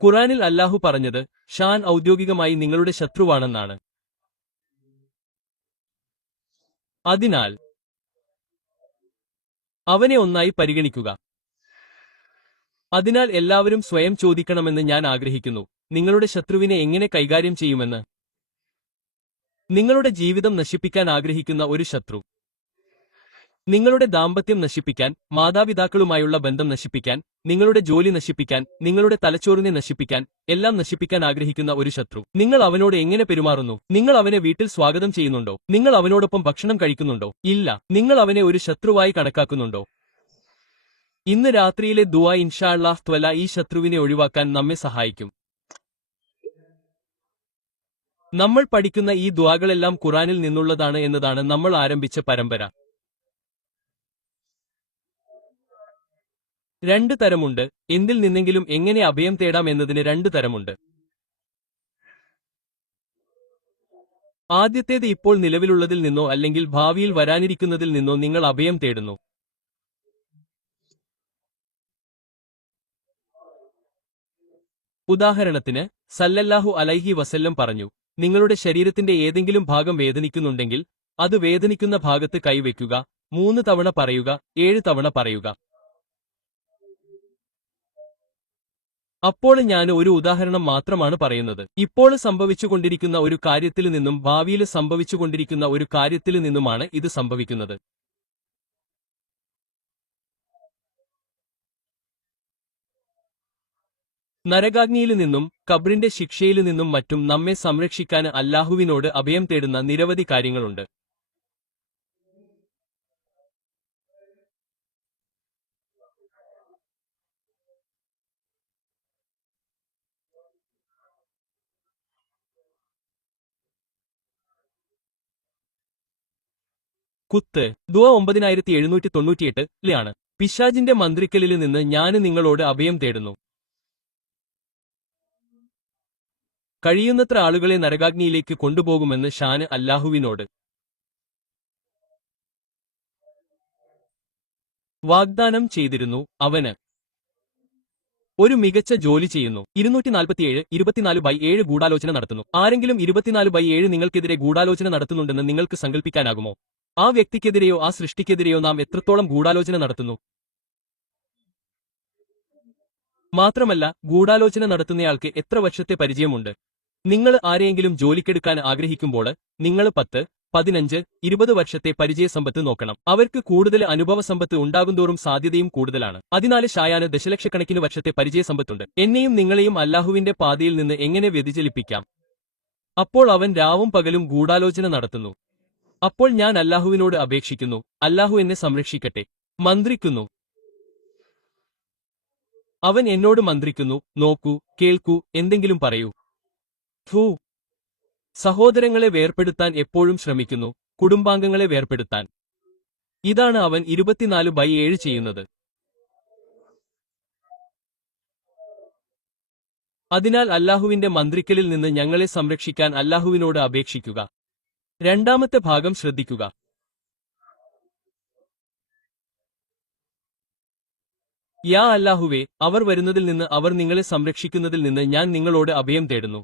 ഖുർആനിൽ അല്ലാഹു പറഞ്ഞത് ഷാൻ ഔദ്യോഗികമായി നിങ്ങളുടെ ശത്രുവാണെന്നാണ്. അതിനാൽ അവനെ ഒന്നായി പരിഗണിക്കുക. അതിനാൽ എല്ലാവരും സ്വയം ചോദിക്കണമെന്ന് ഞാൻ ആഗ്രഹിക്കുന്നു, നിങ്ങളുടെ ശത്രുവിനെ എങ്ങനെ കൈകാര്യം ചെയ്യുമെന്ന്. നിങ്ങളുടെ ജീവിതം നശിപ്പിക്കാൻ ആഗ്രഹിക്കുന്ന ഒരു ശത്രു, നിങ്ങളുടെ ദാമ്പത്യം നശിപ്പിക്കാൻ, മാതാപിതാക്കളുമായുള്ള ബന്ധം നശിപ്പിക്കാൻ, നിങ്ങളുടെ ജോലി നശിപ്പിക്കാൻ, നിങ്ങളുടെ തലച്ചോറിനെ നശിപ്പിക്കാൻ, എല്ലാം നശിപ്പിക്കാൻ ആഗ്രഹിക്കുന്ന ഒരു ശത്രു. നിങ്ങൾ അവനോട് എങ്ങനെ പെരുമാറുന്നു? നിങ്ങൾ അവനെ വീട്ടിൽ സ്വാഗതം ചെയ്യുന്നുണ്ടോ? നിങ്ങൾ അവനോടൊപ്പം ഭക്ഷണം കഴിക്കുന്നുണ്ടോ? ഇല്ല. നിങ്ങൾ അവനെ ഒരു ശത്രുവായി കണക്കാക്കുന്നുണ്ടോ? ഇന്ന് രാത്രിയിലെ ദുആ ഇൻഷാ അല്ലാഹ് തആല ഈ ശത്രുവിനെ ഒഴിവാക്കാൻ നമ്മെ സഹായിക്കും. നമ്മൾ പഠിക്കുന്ന ഈ ദുആകളെല്ലാം ഖുർആനിൽ നിന്നുള്ളതാണ് എന്നതാണ് നമ്മൾ ആരംഭിച്ച പരമ്പര. 2 തരമുണ്ട്. എന്തിൽ നിന്നെങ്കിലും എങ്ങനെ അഭയം തേടാം എന്നതിന് 2 തരമുണ്ട്. ആദ്യത്തേത് ഇപ്പോൾ നിലവിലുള്ളതിൽ നിന്നോ അല്ലെങ്കിൽ ഭാവിയിൽ വരാനിരിക്കുന്നതിൽ നിന്നോ നിങ്ങൾ അഭയം തേടുന്നു. ഉദാഹരണത്തിന് സല്ലല്ലാഹു അലൈഹി വസല്ലം പറഞ്ഞു, നിങ്ങളുടെ ശരീരത്തിന്റെ ഏതെങ്കിലും ഭാഗം വേദനിക്കുന്നുണ്ടെങ്കിൽ അത് വേദനിക്കുന്ന ഭാഗത്ത് കൈവയ്ക്കുക, 3 തവണ പറയുക, 7 തവണ പറയുക. അപ്പോൾ ഞാൻ ഒരു ഉദാഹരണം മാത്രമാണ് പറയുന്നത്. ഇപ്പോൾ സംഭവിച്ചുകൊണ്ടിരിക്കുന്ന ഒരു കാര്യത്തിൽ നിന്നും ഭാവിയിൽ സംഭവിച്ചുകൊണ്ടിരിക്കുന്ന ഒരു കാര്യത്തിൽ നിന്നുമാണ് ഇത് സംഭവിക്കുന്നത്. നരകാഗ്നിയിൽ നിന്നും ഖബ്റിന്റെ ശിക്ഷയിൽ നിന്നും മറ്റും നമ്മെ സംരക്ഷിക്കാൻ അല്ലാഹുവിനോട് അഭയം തേടുന്ന നിരവധി കാര്യങ്ങളുണ്ട്. കുത്ത് ദുആ 9798 ലാണ്. പിശാചിന്റെ മന്ത്രിക്കലിൽ നിന്ന് ഞാൻ നിങ്ങളോട് അഭയം തേടുന്നു. കഴിയുന്നത്ര ആളുകളെ നരകാഗ്നിയിലേക്ക് കൊണ്ടുപോകുമെന്ന് ഷാൻ അല്ലാഹുവിനോട് വാഗ്ദാനം ചെയ്തിരുന്നു. അവന് ഒരു മികച്ച ജോലി ചെയ്യുന്നു. 247 24/7 ഗൂഢാലോചന നടത്തുന്നു. ആരെങ്കിലും 24/7 നിങ്ങൾക്കെതിരെ ഗൂഢാലോചന നടത്തുന്നുണ്ടെന്ന് നിങ്ങൾക്ക് സങ്കല്പിക്കാനാകുമോ? ആ വ്യക്തിക്കെതിരെയോ ആ സൃഷ്ടിക്കെതിരെയോ നാം എത്രത്തോളം ഗൂഢാലോചന നടത്തുന്നു? മാത്രമല്ല, ഗൂഢാലോചന നടത്തുന്നയാൾക്ക് എത്ര വർഷത്തെ പരിചയമുണ്ട്? നിങ്ങൾ ആരെയെങ്കിലും ജോലിക്കെടുക്കാൻ ആഗ്രഹിക്കുമ്പോൾ നിങ്ങൾ 10, 15, 20 വർഷത്തെ പരിചയസമ്പത്ത് നോക്കണം. അവർക്ക് കൂടുതൽ അനുഭവസമ്പത്ത് ഉണ്ടാകുന്തോറും സാധ്യതയും കൂടുതലാണ്. അതിനാൽ ഷായാന് ദശലക്ഷക്കണക്കിന് വർഷത്തെ പരിചയസമ്പത്തുണ്ട്. എന്നെയും നിങ്ങളെയും അല്ലാഹുവിന്റെ പാതയിൽ നിന്ന് എങ്ങനെ വ്യതിചലിപ്പിക്കാം? അപ്പോൾ അവൻ രാവും പകലും ഗൂഢാലോചന നടത്തുന്നു. അപ്പോൾ ഞാൻ അല്ലാഹുവിനോട് അപേക്ഷിക്കുന്നു, അല്ലാഹു എന്നെ സംരക്ഷിക്കട്ടെ. മന്ത്രിക്കുന്നു. അവൻ എന്നോട് മന്ത്രിക്കുന്നു, നോക്കൂ, കേൾക്കൂ, എന്തെങ്കിലും പറയൂ. സഹോദരങ്ങളെ വേർപെടുത്താൻ എപ്പോഴും ശ്രമിക്കുന്നു, കുടുംബാംഗങ്ങളെ വേർപെടുത്താൻ. ഇതാണ് അവൻ 24/7 ചെയ്യുന്നത്. അതിനാൽ അല്ലാഹുവിന്റെ മന്ത്രിക്കലിൽ നിന്ന് ഞങ്ങളെ സംരക്ഷിക്കാൻ അല്ലാഹുവിനോട് അപേക്ഷിക്കുക. രണ്ടാമത്തെ ഭാഗം ശ്രദ്ധിക്കുക. യാ അല്ലാഹുവേ, അവർ വരുന്നതിൽ നിന്ന്, അവർ നിങ്ങളെ സംരക്ഷിക്കുന്നതിൽ നിന്ന് ഞാൻ നിങ്ങളോട് അഭയം തേടുന്നു.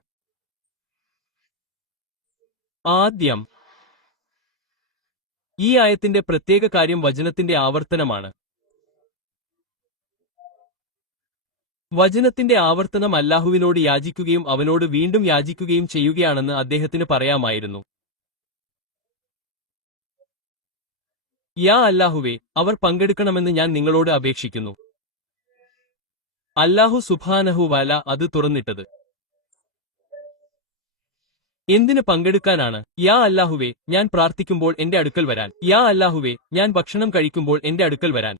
ആദ്യം ഈ ആയത്തിന്റെ പ്രത്യേക കാര്യം വചനത്തിന്റെ ആവർത്തനമാണ്. വചനത്തിന്റെ ആവർത്തനം അല്ലാഹുവിനോട് യാചിക്കുകയും അവനോട് വീണ്ടും യാചിക്കുകയും ചെയ്യുകയാണെന്ന് അദ്ദേഹത്തിന് പറയാമായിരുന്നു. യാ അല്ലാഹുവേ, അവർ പങ്കെടുക്കണമെന്ന് ഞാൻ നിങ്ങളോട് അപേക്ഷിക്കുന്നു. അല്ലാഹു സുബ്ഹാനഹു വഅല അത് തുറന്നിട്ടത് എന്തിന് പങ്കെടുക്കാനാണ്? യാ അല്ലാഹുവേ, ഞാൻ പ്രാർത്ഥിക്കുമ്പോൾ എന്റെ അടുക്കൽ വരാൻ. യാ അല്ലാഹുവേ, ഞാൻ ഭക്ഷണം കഴിക്കുമ്പോൾ എന്റെ അടുക്കൽ വരാൻ.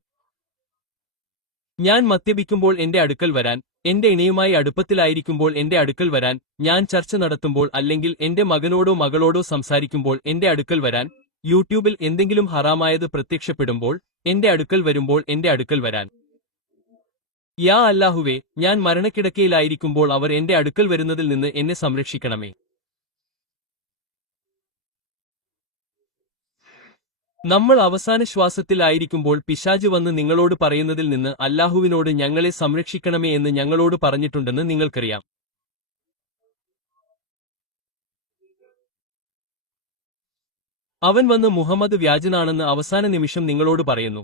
ഞാൻ മദ്യപിക്കുമ്പോൾ എന്റെ അടുക്കൽ വരാൻ. എന്റെ ഇണയുമായി അടുപ്പത്തിലായിരിക്കുമ്പോൾ എന്റെ അടുക്കൽ വരാൻ. ഞാൻ ചർച്ച നടത്തുമ്പോൾ അല്ലെങ്കിൽ എന്റെ മകനോടോ മകളോടോ സംസാരിക്കുമ്പോൾ എന്റെ അടുക്കൽ വരാൻ. യൂട്യൂബിൽ എന്തെങ്കിലും ഹറാമായത് പ്രത്യക്ഷപ്പെടുമ്പോൾ എന്റെ അടുക്കൽ വരുമ്പോൾ എന്റെ അടുക്കൽ വരാൻ. യാ അല്ലാഹുവേ, ഞാൻ മരണക്കിടക്കയിലായിരിക്കുമ്പോൾ അവർ എന്റെ അടുക്കൽ വരുന്നതിൽ നിന്ന് എന്നെ സംരക്ഷിക്കണമേ. നമ്മൾ അവസാന ശ്വാസത്തിലായിരിക്കുമ്പോൾ പിശാച് വന്ന് നിങ്ങളോട് പറയുന്നതിൽ നിന്ന് അല്ലാഹുവിനോട് ഞങ്ങളെ സംരക്ഷിക്കണമേ എന്ന് ഞങ്ങളോട് പറഞ്ഞിട്ടുണ്ടെന്ന് നിങ്ങൾക്കറിയാം. അവൻ വന്ന് മുഹമ്മദ് വ്യാജനാണെന്ന് അവസാന നിമിഷം നിങ്ങളോട് പറയുന്നു.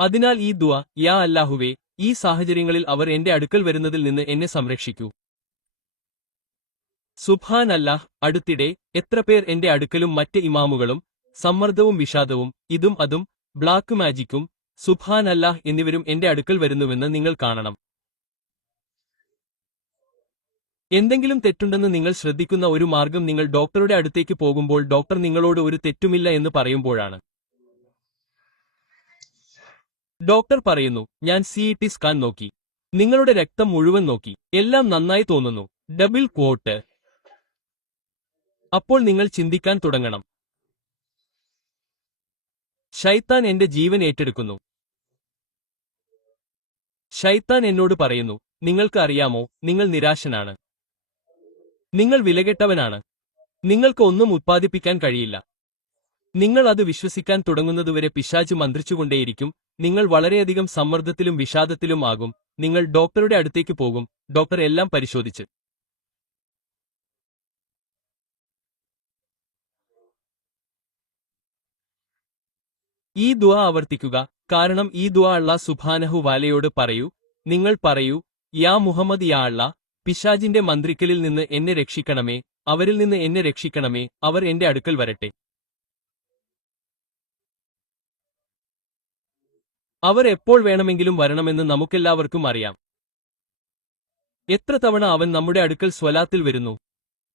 അതിനാൽ ഈ ദുആ, യാ അല്ലാഹുവേ, ഈ സാഹചര്യങ്ങളിൽ അവർ എന്റെ അടുക്കൽ വരുന്നതിൽ നിന്ന് എന്നെ സംരക്ഷിക്കൂ. സുബ്ഹാൻ അല്ലാഹ്. അടുത്തിടെ എത്ര പേർ എന്റെ അടുക്കലും മറ്റ് ഇമാമുകളും സമ്മർദ്ദവും വിഷാദവും ഇതും അതും ബ്ലാക്ക് മാജിക്കും സുബ്ഹാൻ അല്ലാഹ് എന്നിവരും എന്റെ അടുക്കൽ വരുന്നുവെന്ന് നിങ്ങൾ കാണണം. എന്തെങ്കിലും തെറ്റുണ്ടെന്ന് നിങ്ങൾ ശ്രദ്ധിക്കുന്ന ഒരു മാർഗം നിങ്ങൾ ഡോക്ടറുടെ അടുത്തേക്ക് പോകുമ്പോൾ ഡോക്ടർ നിങ്ങളോട് ഒരു തെറ്റുമില്ല എന്ന് പറയുമ്പോഴാണ്. ഡോക്ടർ പറയുന്നു, ഞാൻ CT സ്കാൻ നോക്കി, നിങ്ങളുടെ രക്തം മുഴുവൻ നോക്കി, എല്ലാം നന്നായി തോന്നുന്നു. Double quote. അപ്പോൾ നിങ്ങൾ ചിന്തിക്കാൻ തുടങ്ങണം, ശൈത്താൻ എന്റെ ജീവൻ ഏറ്റെടുക്കുന്നു. ശൈത്താൻ എന്നോട് പറയുന്നു, നിങ്ങൾക്ക് അറിയാമോ, നിങ്ങൾ നിരാശനാണ്, നിങ്ങൾ വിലകെട്ടവനാണ്, നിങ്ങൾക്ക് ഒന്നും ഉത്പാദിപ്പിക്കാൻ കഴിയില്ല. നിങ്ങൾ അത് വിശ്വസിക്കാൻ തുടങ്ങുന്നതുവരെ പിശാച് മന്ത്രിച്ചുകൊണ്ടേയിരിക്കും. നിങ്ങൾ വളരെയധികം സമ്മർദ്ദത്തിലും വിഷാദത്തിലും ആകും. നിങ്ങൾ ഡോക്ടറുടെ അടുത്തേക്ക് പോകും. ഡോക്ടർ എല്ലാം പരിശോധിച്ച് ഈ ദുആ ആവർത്തിക്കുക. കാരണം ഈ ദുആ അല്ലാഹ് സുബ്ഹാനഹു വതആലയോട് പറയൂ. നിങ്ങൾ പറയൂ, യാ മുഹമ്മദ്, യാ അല്ലാഹ്, പിശാചിന്റെ മന്ത്രിക്കലിൽ നിന്ന് എന്നെ രക്ഷിക്കണമേ, അവരിൽ നിന്ന് എന്നെ രക്ഷിക്കണമേ, അവർ എന്റെ അടുക്കൽ വരട്ടെ. അവർ എപ്പോൾ വേണമെങ്കിലും വരണമെന്ന് നമുക്കെല്ലാവർക്കും അറിയാം. എത്ര തവണ അവൻ നമ്മുടെ അടുക്കൽ സ്വലാത്തിൽ വരുന്നു.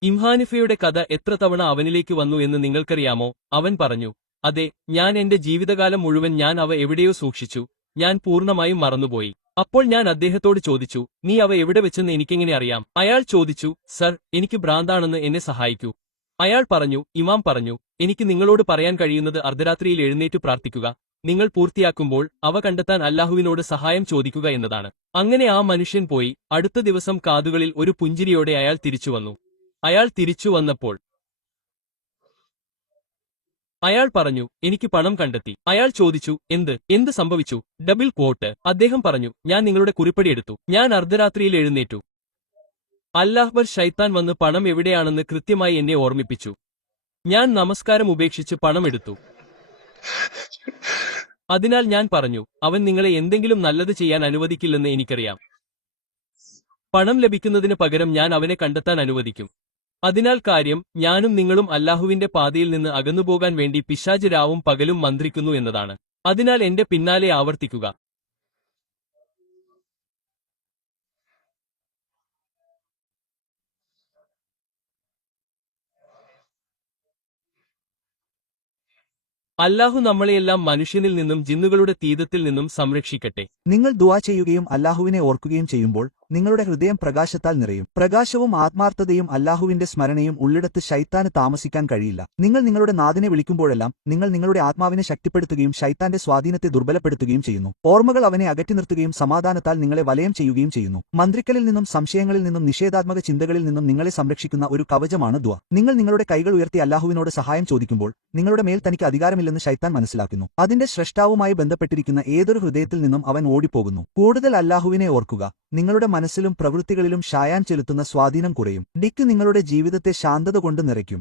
ഇംഹാനിഫയുടെ കഥ എത്ര തവണ അവനിലേക്ക് വന്നു എന്ന് നിങ്ങൾക്കറിയാമോ? അവൻ പറഞ്ഞു, അതെ, ഞാൻ എന്റെ ജീവിതകാലം മുഴുവൻ ഞാൻ അവ എവിടെയോ സൂക്ഷിച്ചു, ഞാൻ പൂർണ്ണമായും മറന്നുപോയി. അപ്പോൾ ഞാൻ അദ്ദേഹത്തോട് ചോദിച്ചു, നീ അവ എവിടെ വെച്ചെന്ന് എനിക്കെങ്ങനെ അറിയാം? അയാൾ ചോദിച്ചു, സർ, എനിക്ക് ഭ്രാന്താണെന്ന് എന്നെ സഹായിക്കൂ. അയാൾ പറഞ്ഞു, ഇമാം പറഞ്ഞു, എനിക്ക് നിങ്ങളോട് പറയാൻ കഴിയുന്നത് അർദ്ധരാത്രിയിൽ എഴുന്നേറ്റ് പ്രാർത്ഥിക്കുക, നിങ്ങൾ പൂർത്തിയാക്കുമ്പോൾ അവ കണ്ടെത്താൻ അല്ലാഹുവിനോട് സഹായം ചോദിക്കുക എന്നതാണ്. അങ്ങനെ ആ മനുഷ്യൻ പോയി. അടുത്ത ദിവസം കാതുകളിൽ ഒരു പുഞ്ചിരിയോടെ അയാൾ തിരിച്ചുവന്നു. അയാൾ തിരിച്ചു വന്നപ്പോൾ അയാൾ പറഞ്ഞു, എനിക്ക് പണം കണ്ടെത്തി. അയാൾ ചോദിച്ചു, എന്ത് സംഭവിച്ചു? Double quote. അദ്ദേഹം പറഞ്ഞു, ഞാൻ നിങ്ങളുടെ കുറിപ്പടി എടുത്തു, ഞാൻ അർദ്ധരാത്രിയിൽ എഴുന്നേറ്റു. അല്ലാഹ്ബർ. ശൈത്താൻ വന്ന് പണം എവിടെയാണെന്ന് കൃത്യമായി എന്നെ ഓർമ്മിപ്പിച്ചു. ഞാൻ നമസ്കാരം ഉപേക്ഷിച്ച് പണം എടുത്തു. അതിനാൽ ഞാൻ പറഞ്ഞു, അവൻ നിങ്ങളെ എന്തെങ്കിലും നല്ലത് ചെയ്യാൻ അനുവദിക്കില്ലെന്ന് എനിക്കറിയാം. പണം ലഭിക്കുന്നതിന് പകരം ഞാൻ അവനെ കണ്ടെത്താൻ അനുവദിക്കും. അതിനാൽ കാര്യം, ഞാനും നിങ്ങളും അല്ലാഹുവിന്റെ പാതയിൽ നിന്ന് അകന്നുപോകാൻ വേണ്ടി പിശാച് രാവും പകലും മന്ത്രിക്കുന്നു എന്നതാണ്. അതിനാൽ എന്റെ പിന്നാലെ ആവർത്തിക്കുക. അല്ലാഹു നമ്മളെയെല്ലാം മനുഷ്യനിൽ നിന്നും ജിന്നുകളുടെ തീതത്തിൽ നിന്നും സംരക്ഷിക്കട്ടെ. നിങ്ങൾ ദുആ ചെയ്യുകയും അല്ലാഹുവിനെ ഓർക്കുകയും ചെയ്യുമ്പോൾ നിങ്ങളുടെ ഹൃദയം പ്രകാശത്താൽ നിറയും. പ്രകാശവും ആത്മാർത്ഥതയും അല്ലാഹുവിന്റെ സ്മരണയും ഉള്ളിടത്ത് ശൈത്താന് താമസിക്കാൻ കഴിയില്ല. നിങ്ങൾ നിങ്ങളുടെ നാഥനെ വിളിക്കുമ്പോഴെല്ലാം നിങ്ങൾ നിങ്ങളുടെ ആത്മാവിനെ ശക്തിപ്പെടുത്തുകയും ശൈത്താന്റെ സ്വാധീനത്തെ ദുർബലപ്പെടുത്തുകയും ചെയ്യുന്നു. ഓർമ്മകൾ അവനെ അകറ്റി നിർത്തുകയും സമാധാനത്താൽ നിങ്ങളെ വലയം ചെയ്യുകയും ചെയ്യുന്നു. മന്ത്രിക്കലിൽ നിന്നും സംശയങ്ങളിൽ നിന്നും നിഷേധാത്മക ചിന്തകളിൽ നിന്നും നിങ്ങളെ സംരക്ഷിക്കുന്ന ഒരു കവചമാണ് ദുആ. നിങ്ങൾ നിങ്ങളുടെ കൈകൾ ഉയർത്തി അല്ലാഹുവിനോട് സഹായം ചോദിക്കുമ്പോൾ നിങ്ങളുടെ മേൽ തനിക്ക് അധികാരമില്ലെന്ന് ശൈത്താൻ മനസ്സിലാക്കുന്നു. അതിന്റെ സ്രഷ്ടാവുമായി ബന്ധപ്പെട്ടിരിക്കുന്ന ഏതൊരു ഹൃദയത്തിൽ നിന്നും അവൻ ഓടിപ്പോകുന്നു. കൂടുതൽ അല്ലാഹുവിനെ ഓർക്കുക. നിങ്ങളുടെ മനസ്സിലും പ്രവൃത്തികളിലും ഷായാൻ ചെലുത്തുന്ന സ്വാധീനം കുറയും. നിങ്ങളുടെ ജീവിതത്തെ ശാന്തത കൊണ്ട് നിറയ്ക്കും.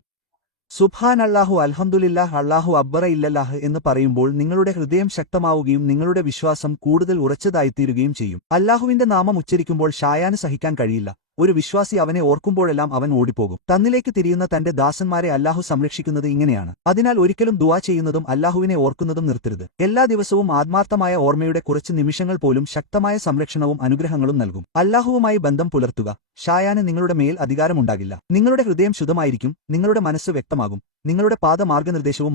സുബ്ഹാൻ അല്ലാഹു, അൽഹംദുലില്ലാഹ്, അല്ലാഹു അക്ബറ, ഇല്ലല്ലാഹ് എന്ന് പറയുമ്പോൾ നിങ്ങളുടെ ഹൃദയം ശക്തമാവുകയും നിങ്ങളുടെ വിശ്വാസം കൂടുതൽ ഉറച്ചതായിത്തീരുകയും ചെയ്യും. അല്ലാഹുവിന്റെ നാമം ഉച്ചരിക്കുമ്പോൾ ഷായാന് സഹിക്കാൻ കഴിയില്ല. ഒരു വിശ്വാസി അവനെ ഓർക്കുമ്പോഴെല്ലാം അവൻ ഓടിപ്പോകും. തന്നിലേക്ക് തിരിയുന്ന തന്റെ ദാസന്മാരെ അല്ലാഹു സംരക്ഷിക്കുന്നത് ഇങ്ങനെയാണ്. അതിനാൽ ഒരിക്കലും ദുആ ചെയ്യുന്നതും അല്ലാഹുവിനെ ഓർക്കുന്നതും നിർത്തരുത്. എല്ലാ ദിവസവും ആത്മാർത്ഥമായ ഓർമ്മയുടെ കുറച്ച് നിമിഷങ്ങൾ പോലും ശക്തമായ സംരക്ഷണവും അനുഗ്രഹങ്ങളും നൽകും. അല്ലാഹുവുമായി ബന്ധം പുലർത്തുക. ഷായാന് നിങ്ങളുടെ മേൽ അധികാരമുണ്ടാകില്ല. നിങ്ങളുടെ ഹൃദയം ശുദ്ധമായിരിക്കും. നിങ്ങളുടെ മനസ്സ് വ്യക്തമാകും. നിങ്ങളുടെ പാത മാർഗനിർദ്ദേശവും